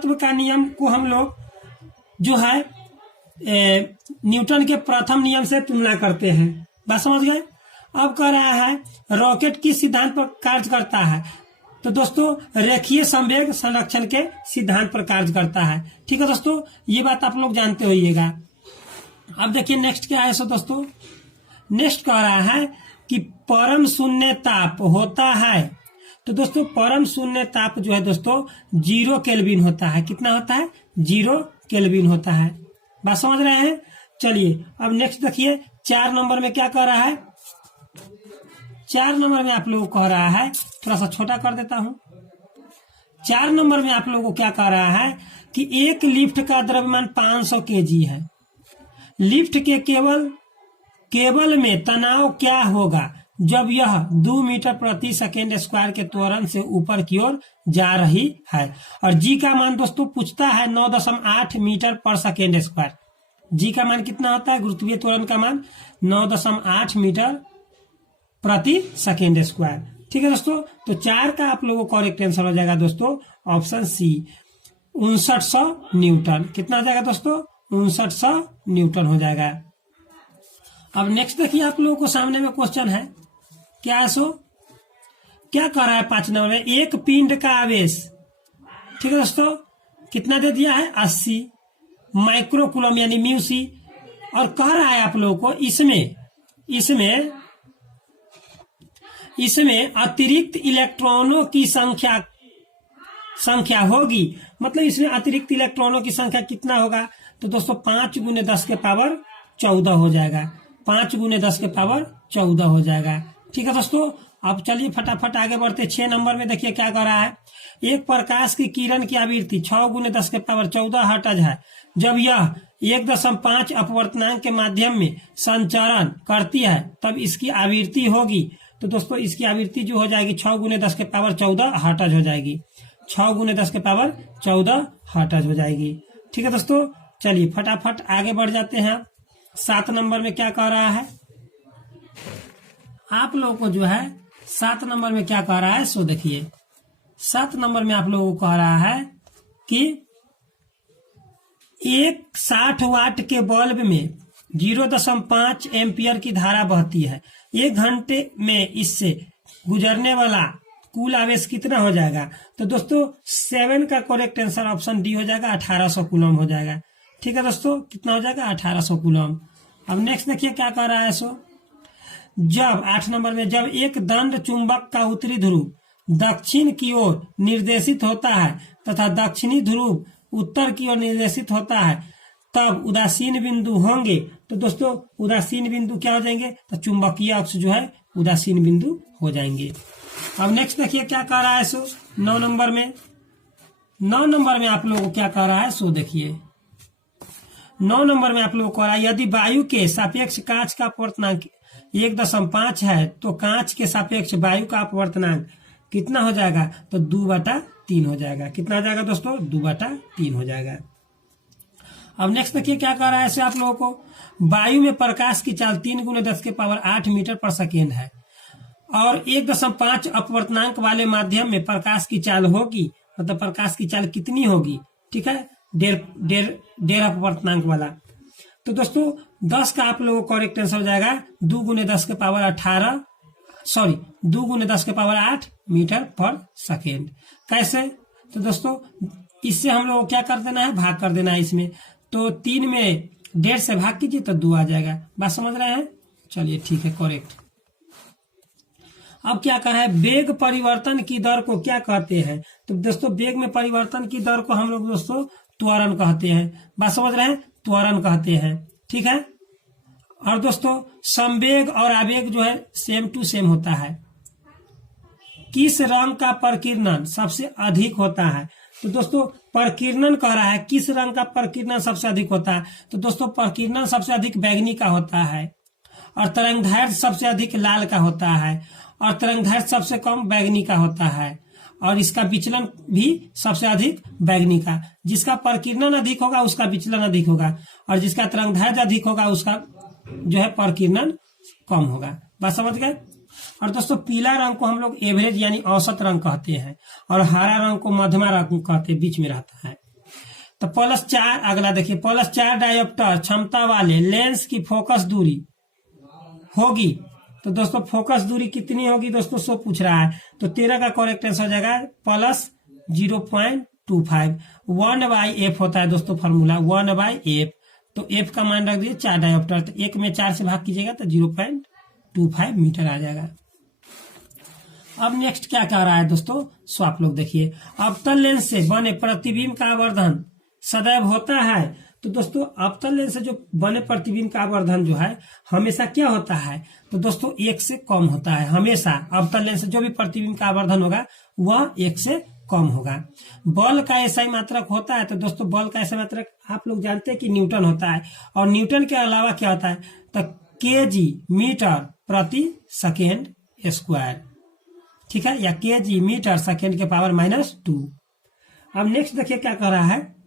तत्व का नियम को हम लोग जो है न्यूटन के प्रथम नियम से तुलना करते हैं। बात समझ गए। अब कह रहा है रॉकेट किस सिद्धांत पर कार्य करता है। तो दोस्तों रेखीय संवेग संरक्षण के सिद्धांत पर कार्य करता है। ठीक है दोस्तों, ये बात आप लोग जानते होइएगा। अब देखिए नेक्स्ट क्या है। सो दोस्तों नेक्स्ट कह रहा है कि परम शून्य ताप होता है। तो दोस्तों परम शून्य ताप जो है दोस्तों 0 केल्विन होता है। कितना होता है? 0 केल्विन होता है। बात समझ रहे हैं। चलिए अब नेक्स्ट देखिए 4 नंबर में क्या कह रहा है। 4 नंबर में आप लोगों को कह रहा है, थोड़ा सा छोटा कर देता हूं। 4 नंबर में आप लोगों को क्या कह रहा है कि एक लिफ्ट का द्रव्यमान 500 केजी है। लिफ्ट के केबल में तनाव क्या होगा जब यह 2 मीटर प्रति सेकेंड स्क्वायर के त्वरण से ऊपर की ओर जा रही है। और जी का मान दोस्तों पूछता है 9.8 मीटर पर सेकेंड स्क्वायर। जी का मान कितना होता है? गुरुत्वीय त्वरण का मान 9.8 मीटर प्रति सेकेंड स्क्वायर। ठीक है दोस्तों, तो 4 का आप लोगों को करेक्ट आंसर हो जाएगा दोस्तों ऑप्शन सी 5900 न्यूटन। कितना हो जाएगा दोस्तों? 5900 न्यूटन हो जाएगा। अब नेक्स्ट देखिए आप लोगों को सामने में क्वेश्चन है। क्या है सो क्या कह रहा है 5 नंबर में, एक पिंड का आवेश, ठीक है दोस्तों, कितना दे दिया है? 80 माइक्रोकूलम यानी म्यूसी। और कह रहा है आप लोगों को इसमें अतिरिक्त इलेक्ट्रॉनों की संख्या होगी। मतलब इसमें अतिरिक्त इलेक्ट्रॉनों की संख्या कितना होगा? तो दोस्तों 5 × 10 के पावर 14 हो जाएगा। 5 × 10 के पावर 14 हो जाएगा। ठीक है दोस्तों, अब चलिए फटाफट आगे बढ़ते। 6 नंबर में देखिए क्या कर रहा है। एक प्रकाश की किरण की आवृत्ति 6 × 10 के पावर 14 हर्ट्ज है। जब यह 1.5 अपवर्तनांक के माध्यम में संचरण करती है तब इसकी आवृत्ति होगी। तो दोस्तों इसकी आवृत्ति जो हो जाएगी 6 × 10 के पावर 14 हर्ट्ज हो जाएगी। 6 × 10 के पावर 14 हर्ट्ज हो जाएगी। ठीक है दोस्तों, चलिए फटाफट आगे बढ़ जाते हैं। 7 नंबर में क्या कह रहा है आप लोगों को जो है 7 नंबर में क्या कह रहा है सो देखिए। 7 नंबर में आप लोगों को कह रहा है कि एक 60 वाट के बल्ब में 0.5 एम्पियर की धारा बहती है। 1 घंटे में इससे गुजरने वाला कुल आवेश कितना हो जाएगा? तो दोस्तों 7 का करेक्ट आंसर ऑप्शन डी हो जाएगा, 1800 कूलम हो जाएगा। ठीक है दोस्तों, कितना हो जाएगा? 1800 कूलम। अब नेक्स्ट देखिए क्या कह रहा है सो। जब 8 नंबर में जब एक दंड चुंबक का उत्तरी ध्रुव दक्षिण की ओर निर्देशित होता है तथा दक्षिणी ध्रुव उत्तर की ओर निर्देशित होता है तब उदासीन बिंदु होंगे। तो दोस्तों उदासीन बिंदु क्या हो जाएंगे? तो चुंबकीय अक्ष जो है उदासीन बिंदु हो जाएंगे। अब नेक्स्ट देखिए क्या कह रहा है सो 9 नंबर में। 9 नंबर में आप लोगों को क्या कह रहा है सो देखिए। 9 नंबर में आप लोगों को कह रहा है यदि वायु के सापेक्ष कांच का अपवर्तनांक 1.5 है तो कांच के सापेक्ष वायु का अपवर्तनांक कितना हो जाएगा? तो 2/3 हो जाएगा। कितना हो जाएगा दोस्तों? 2/3 हो जाएगा। अब नेक्स्ट देखिए क्या कह रहा है ऐसे आप लोगों को। वायु में प्रकाश की चाल 3 × 10 के पावर 8 मीटर पर सेकेंड है और 1.5 अपवर्तनांक वाले माध्यम में प्रकाश की चाल होगी। मतलब प्रकाश की चाल कितनी होगी? ठीक है, 1.5 अपवर्तनांक वाला। तो दोस्तों 10 का आप लोगों को करेक्ट आंसर हो जाएगा 2 × 10 के पावर 8 मीटर पर सेकेंड। कैसे? तो दोस्तों इससे हम लोग क्या कर देना है? भाग कर देना है इसमें। तो 3 में 1.5 से भाग कीजिए तो 2 आ जाएगा। बात समझ रहे हैं? चलिए ठीक है, करेक्ट। अब क्या कहा है? वेग परिवर्तन की दर को क्या कहते हैं? तो दोस्तों वेग में परिवर्तन की दर को हम लोग दोस्तों त्वरण कहते हैं। बात समझ रहे हैं? त्वरण कहते हैं। ठीक है। और दोस्तों संवेग और आवेग जो है सेम टू सेम होता है। किस रंग का प्रकीर्णन सबसे अधिक होता है? तो दोस्तों प्रकीर्णन कह रहा है किस रंग का प्रकीर्णन सबसे अधिक होता है? तो दोस्तों प्रकीर्णन सबसे अधिक बैंगनी का होता है और तरंगदैर्घ्य सबसे अधिक लाल का होता है और तरंगदैर्घ्य सबसे कम बैंगनी का होता है और इसका विचलन भी सबसे अधिक बैंगनी का। जिसका प्रकीर्णन अधिक होगा उसका विचलन अधिक होगा और जिसका तरंगदैर्घ्य अधिक होगा उसका जो है प्रकीर्णन कम होगा। बात समझ गए? और दोस्तों पीला रंग को हम लोग एवरेज यानी औसत रंग कहते हैं और हरा रंग को मध्यमा रंग कहते हैं, बीच में रहता है। तो +4, अगला देखिए +4 डायोप्टर क्षमता वाले लेंस की फोकस दूरी होगी। तो दोस्तों फोकस दूरी कितनी होगी दोस्तों, 100 पूछ रहा है। तो 13 का करेक्ट आंसर हो जाएगा +0.25। 1/f होता है दोस्तों फॉर्मूला, 1/f। तो f का मान रख दीजिए 4 डायोप्टर, तो 1 में 4 से भाग कीजिएगा तो 0.25 मीटर आ जाएगा। अब नेक्स्ट क्या कह रहा है दोस्तों, सो आप लोग देखिए, अवतल लेंस से बने प्रतिबिंब का आवर्धन सदैव होता है। तो दोस्तों अवतल लेंस से जो बने प्रतिबिंब का आवर्धन जो है हमेशा क्या होता है, तो दोस्तों 1 से कम होता है। हमेशा अवतल लेंस से जो भी प्रतिबिंब का आवर्धन होगा वह 1 से कम होगा। बल का एसआई मात्रक होता है, तो दोस्तों बल का एसआई मात्रक आप लोग जानते हैं कि न्यूटन होता है। और न्यूटन के अलावा क्या होता है, तो केजी मीटर प्रति सेकेंड स्क्वायर, ठीक है, या केजी मीटर सेकेंड के पावर -2। अब नेक्स्ट देखिए क्या कह रहा है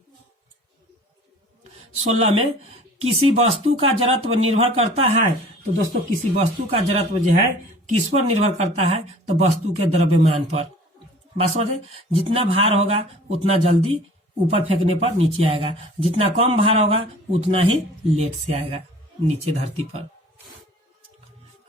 16 में, किसी वस्तु का जड़त्व निर्भर करता है। तो दोस्तों किसी वस्तु का जड़त्व जो है किस पर निर्भर करता है, तो वस्तु के द्रव्यमान पर। बात समझे, जितना भार होगा उतना जल्दी ऊपर फेंकने पर नीचे आएगा, जितना कम भार होगा उतना ही लेट से आएगा नीचे धरती पर।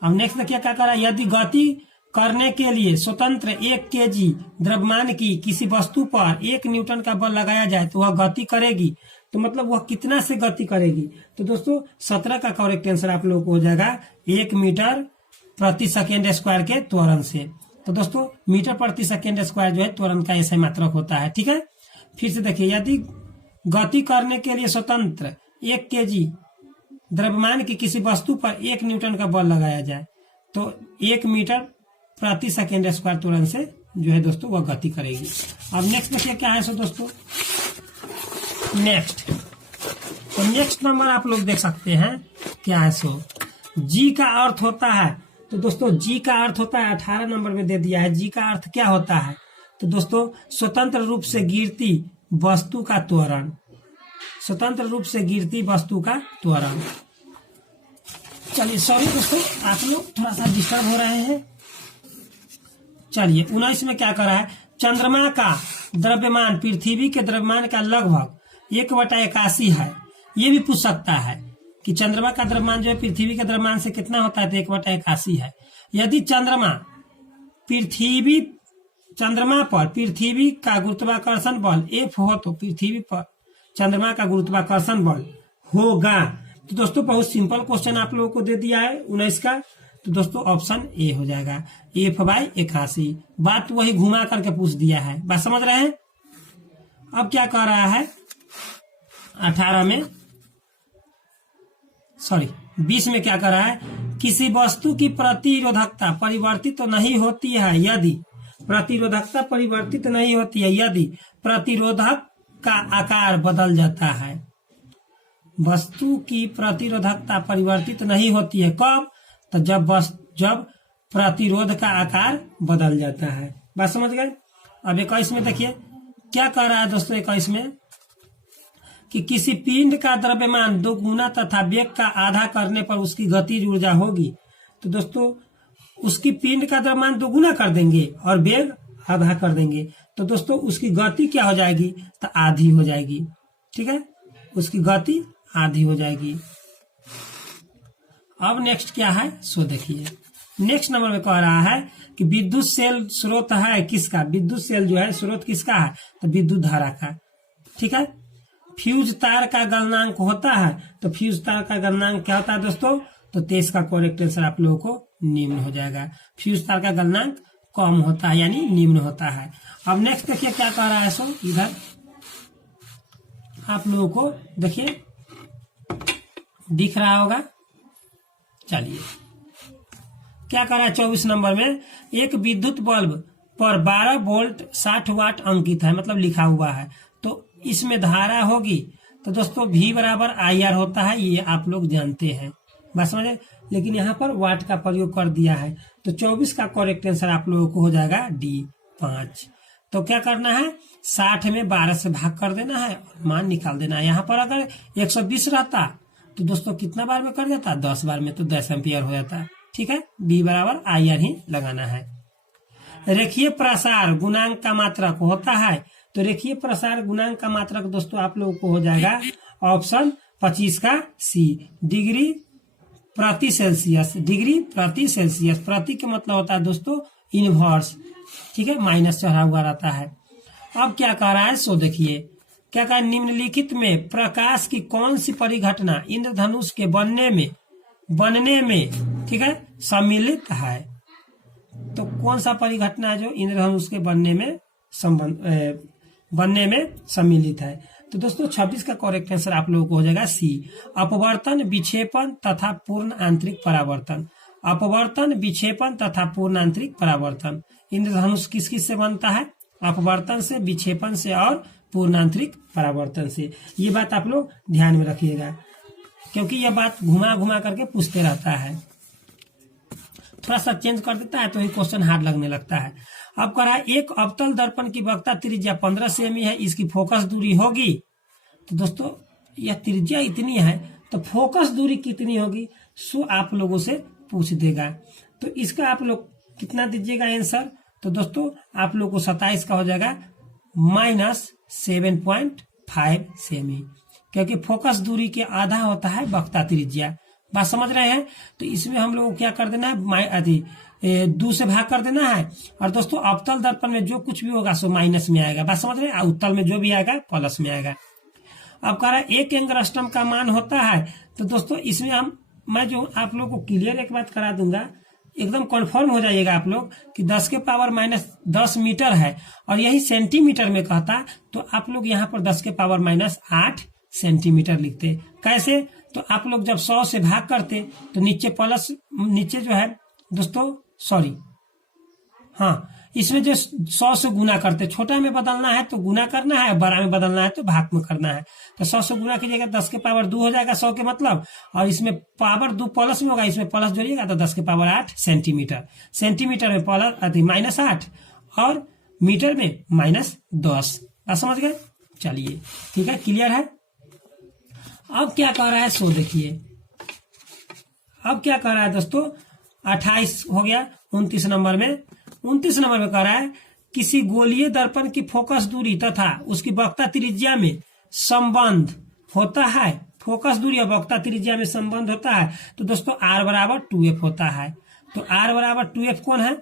अब नेक्स्ट देखिए क्या कर रहा है, यदि गति करने के लिए स्वतंत्र 1 केजी द्रव्यमान की किसी वस्तु पर 1 न्यूटन का बल लगाया जाए तो वह गति करेगी। तो मतलब वह कितना से गति करेगी, तो दोस्तों 17 का करेक्ट आंसर आप लोगों को हो जाएगा 1 मीटर प्रति सेकेंड स्क्वायर के त्वरण से। तो दोस्तों मीटर प्रति सेकेंड स्क्वायर जो है त्वरण का ऐसा मात्रक होता है, ठीक है। फिर से देखिए, यदि गति करने के लिए स्वतंत्र 1 केजी द्रव्यमान की किसी वस्तु पर 1 न्यूटन का बल लगाया जाए तो 1 मीटर प्रति सेकेंड स्क्वायर त्वरण से जो है दोस्तों वह गति करेगी। अब नेक्स्ट देखिए क्या है सो दोस्तों, नेक्स्ट नंबर आप लोग देख सकते हैं क्या है सो, जी का अर्थ होता है। तो दोस्तों जी का अर्थ होता है 18 नंबर में दे दिया है। जी का अर्थ क्या होता है, तो दोस्तों स्वतंत्र रूप से गिरती वस्तु का त्वरण, स्वतंत्र रूप से गिरती वस्तु का त्वरण। चलिए सॉरी दोस्तों आप लोग थोड़ा सा डिस्टर्ब हो रहे हैं। चलिए 19 में क्या कर रहा है, चंद्रमा का द्रव्यमान पृथ्वी के द्रव्यमान का लगभग 1/81 है। ये भी पूछ सकता है कि चंद्रमा का द्रव्यमान जो है पृथ्वी के द्रव्यमान से कितना होता है, तो 1/81 है। यदि चंद्रमा पर पृथ्वी का गुरुत्वाकर्षण बल F हो तो पृथ्वी पर चंद्रमा का गुरुत्वाकर्षण बल होगा। तो दोस्तों बहुत सिंपल क्वेश्चन आप लोगों को दे दिया है 19 का। तो दोस्तों ऑप्शन ए हो जाएगा, F/81। बात वही घुमा करके पूछ दिया है, बात समझ रहे हैं। अब क्या कह रहा है 20 में क्या कर रहा है, किसी वस्तु की प्रतिरोधकता परिवर्तित तो नहीं होती है यदि प्रतिरोधकता परिवर्तित नहीं होती है यदि प्रतिरोधक का आकार बदल जाता है। वस्तु की प्रतिरोधकता परिवर्तित नहीं होती है कब, तो जब प्रतिरोध का आकार बदल जाता है। बात समझ गए। अब 21 में देखिए क्या कह रहा है दोस्तों 21 में, कि किसी पिंड का द्रव्यमान 2 गुना तथा वेग का आधा करने पर उसकी गतिज ऊर्जा होगी। तो दोस्तों उसकी पिंड का द्रव्यमान 2 गुना कर देंगे और वेग आधा कर देंगे, तो दोस्तों उसकी गति क्या हो जाएगी, तो आधी हो जाएगी, ठीक है, उसकी गति आधी हो जाएगी। अब नेक्स्ट क्या है सो देखिए, नेक्स्ट नंबर में कह रहा है कि विद्युत सेल स्रोत है किसका, विद्युत सेल जो है स्रोत किसका है, तो विद्युत धारा का, ठीक है। फ्यूज तार का गलनांक होता है, तो फ्यूज तार का गलनांक क्या होता है दोस्तों, तो 23 का करेक्ट आंसर आप लोगों को निम्न हो जाएगा। फ्यूज तार का गलनांक कम होता है यानी निम्न होता है। अब नेक्स्ट देखिए क्या कह रहा है सो, इधर आप लोगों को देखिए दिख रहा होगा। चलिए क्या कर रहा है 24 नंबर में, एक विद्युत बल्ब पर 12 वोल्ट 60 वाट अंकित है, मतलब लिखा हुआ है, तो इसमें धारा होगी। तो दोस्तों V = IR होता है, ये आप लोग जानते हैं, बस समझे, लेकिन यहाँ पर वाट का प्रयोग कर दिया है। तो 24 का करेक्ट आंसर आप लोगों को हो जाएगा D 5। तो क्या करना है 60 में 12 से भाग कर देना है और मान निकाल देना है। यहाँ पर अगर 120 रहता तो दोस्तों कितना बार में कर जाता, 10 बार में, तो 10 एम्पियर हो जाता, ठीक है। B = IR ही लगाना है। रेखीय प्रसार गुणांक का मात्रक होता है तो रेखीय प्रसार गुणांक का मात्रक दोस्तों आप लोगों को हो जाएगा ऑप्शन 25 का सी, डिग्री प्रति सेल्सियस। डिग्री प्रति सेल्सियस, प्रति के मतलब होता है दोस्तों इनवर्स, ठीक है, माइनस चढ़ा हुआ रहता है। अब क्या कह रहा है सो देखिए, क्या कहा, निम्नलिखित में प्रकाश की कौन सी परिघटना इंद्रधनुष के बनने में ठीक है सम्मिलित है। तो कौन सा परिघटना है जो इंद्रधनुष के बनने में सम्मिलित है। तो दोस्तों 26 का करेक्ट आंसर आप लोगों को हो जाएगा सी, अपवर्तन, विक्षेपण तथा पूर्ण आंतरिक परावर्तन। अपवर्तन, विक्षेपण तथा पूर्ण आंतरिक परावर्तन। इंद्रधनुष किस किस से बनता है, अपवर्तन से, विक्षेपण से और पूर्ण आंतरिक परावर्तन से। ये बात आप लोग ध्यान में रखिएगा, क्योंकि यह बात घुमा घुमा करके पूछते रहता है, थोड़ा सा चेंज कर देता है तो ये क्वेश्चन हार्ड लगने लगता है। अब कह रहा है एक अवतल दर्पण की वक्रता त्रिज्या 15 सेमी है, इसकी फोकस दूरी होगी। तो दोस्तों यह त्रिज्या इतनी है तो फोकस दूरी कितनी होगी, सो आप लोगों से पूछ देगा। तो इसका आप लोग कितना दीजिएगा आंसर। तो दोस्तों आप लोग को 27 का हो जाएगा -7.5 सेमी, क्योंकि फोकस दूरी के आधा होता है वक्रता त्रिज्या। बात समझ रहे हैं। तो इसमें हम लोग को क्या कर देना है, 2 से भाग कर देना है। और दोस्तों अवतल दर्पण में जो कुछ भी होगा सो माइनस में आएगा, बात समझ रहे हैं। उत्तल में जो भी आएगा प्लस में आएगा। अब कह रहा है 1 एंगस्ट्रॉम का मान होता है। तो दोस्तों इसमें मैं जो आप लोग को क्लियर एक बात करा दूंगा, एकदम कन्फर्म हो जाइएगा आप लोग कि 10 के पावर -10 मीटर है और यही सेंटीमीटर में कहता, तो आप लोग यहाँ पर 10 के पावर -8 सेंटीमीटर लिखते। कैसे, तो आप लोग जब 100 से भाग करते तो नीचे जो है दोस्तों इसमें जो 100 से गुना करते, छोटा में बदलना है तो गुना करना है, बड़ा में बदलना है तो भाग में करना है। तो 100 से गुना कीजिएगा 10 के पावर 2 हो जाएगा 100 के मतलब, और इसमें पावर 2 प्लस में होगा, इसमें प्लस जोड़िएगा तो 10 के पावर 8 सेंटीमीटर। सेंटीमीटर में -8 और मीटर में -10। आप समझ गए। चलिए ठीक है, क्लियर है। अब क्या कह रहा है सो देखिए, अब क्या कह रहा है दोस्तों 28 हो गया। 29 नंबर में कह रहा है किसी गोलीय दर्पण की फोकस दूरी तथा उसकी वक्रता त्रिज्या में संबंध होता है। फोकस दूरी और वक्रता त्रिज्या में संबंध होता है। तो दोस्तों R बराबर 2F होता है। तो R बराबर 2F कौन है,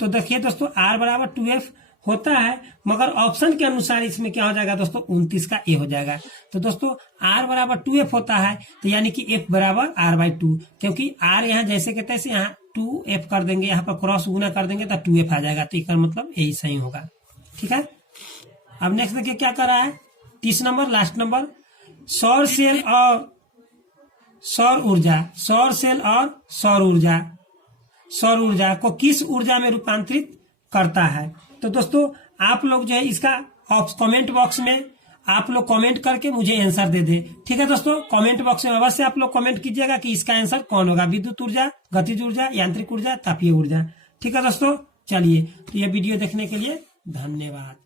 तो देखिए दोस्तों R बराबर 2F होता है, मगर ऑप्शन के अनुसार इसमें क्या हो जाएगा दोस्तों 29 का ए हो जाएगा। तो दोस्तों R बराबर 2F होता है, तो यानी कि F बराबर R/2, क्योंकि R यहाँ जैसे के तैसे यहाँ 2F कर देंगे, यहाँ पर क्रॉस गुना कर देंगे तो 2F आ जाएगा। तो इसका मतलब यही सही होगा। ठीक है। अब नेक्स्ट देखिए क्या कर रहा है 30 नंबर, लास्ट नंबर, सौर सेल और सौर ऊर्जा को किस ऊर्जा में रूपांतरित करता है। तो दोस्तों आप लोग जो है इसका कमेंट बॉक्स में आप लोग कमेंट करके मुझे आंसर दे दे। ठीक है दोस्तों, कमेंट बॉक्स में अवश्य आप लोग कमेंट कीजिएगा कि इसका आंसर कौन होगा, विद्युत ऊर्जा, गतिज ऊर्जा, यांत्रिक ऊर्जा, तापीय ऊर्जा। ठीक है दोस्तों, चलिए तो ये वीडियो देखने के लिए धन्यवाद।